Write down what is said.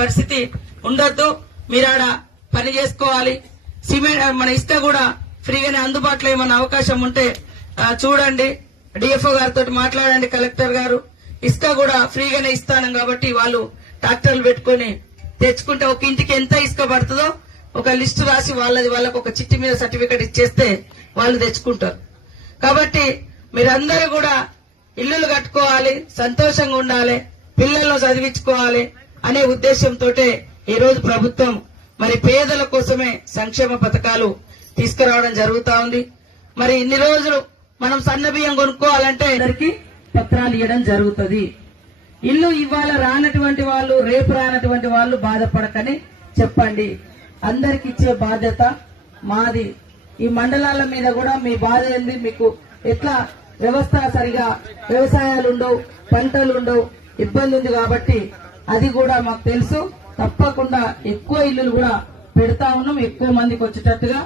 పరిస్థితి ఉండొద్దు. మీరాడ పని చేసుకోవాలి. సిమెంట్ మన ఇసుక కూడా ఫ్రీగానే అందుబాటులో ఏమన్నా అవకాశం ఉంటే చూడండి. డిఎఫ్ఓ గారితో మాట్లాడండి. కలెక్టర్ గారు ఇసుక కూడా ఫ్రీగానే ఇస్తాను కాబట్టి వాళ్ళు ట్రాక్టర్లు పెట్టుకుని తెచ్చుకుంటే ఒక ఇంటికి ఎంత ఇసుక పడుతుందో ఒక లిస్టు రాసి వాళ్ళకు ఒక చిట్టి మీద సర్టిఫికెట్ ఇచ్చేస్తే వాళ్ళు తెచ్చుకుంటారు. కాబట్టి మీరందరూ కూడా ఇల్లులు కట్టుకోవాలి, సంతోషంగా ఉండాలి, పిల్లలను చదివించుకోవాలి అనే ఉద్దేశంతో ఈ రోజు ప్రభుత్వం మరి పేదల కోసమే సంక్షేమ పథకాలు తీసుకురావడం జరుగుతా ఉంది. మరి ఇన్ని రోజులు మనం సన్న బియ్యం కొనుక్కోవాలంటే అందరికి పత్రాలు ఇవ్వడం జరుగుతుంది. ఇల్లు ఇవాళ రానటువంటి వాళ్ళు, రేపు రానటువంటి వాళ్ళు బాధపడకని చెప్పండి. అందరికి ఇచ్చే బాధ్యత మాది. ఈ మండలాల మీద కూడా మీ బాధ ఏంది, మీకు ఎట్లా వ్యవస్థ సరిగా వ్యవసాయాలు ఉండవు, పంటలు ఉండవు, ఇబ్బంది ఉంది కాబట్టి అది కూడా మాకు తెలుసు. తప్పకుండా ఎక్కువ ఇల్లులు కూడా పెడతా ఉన్నాం, ఎక్కువ మందికి వచ్చేటట్టుగా.